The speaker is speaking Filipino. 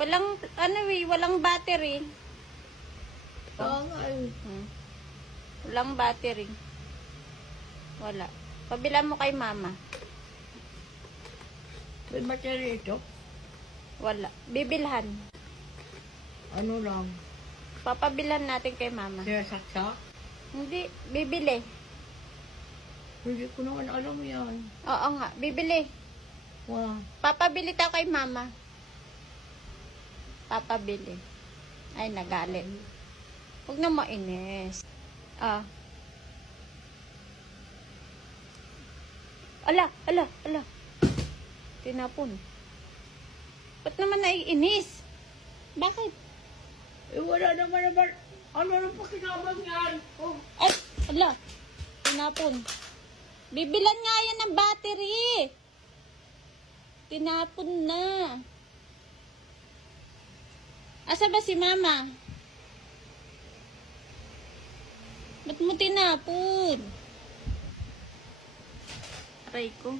Walang, ano eh, walang battery. Oo nga eh. Walang battery. Wala. Pabila mo kay mama. May battery ito? Wala. Bibilhan. Ano lang? Papabilhan natin kay mama. Sinasaksak? Hindi, bibili. Hindi ko naman alam yan. Oo nga, bibili. Wow. Papabili tayo kay mama. Papabili. Ay, nagalit. Huwag na mainis. Ah. Ala. Tinapon. Ba't naman naiinis? Bakit? Eh, wala naman. Ano nang pakinabang yan? Oh. Ay, ala. Tinapon. Bibilan nga yan ng battery. Tinapon na. Asa ba si mama? Ba't mo tinapon? Aray ko.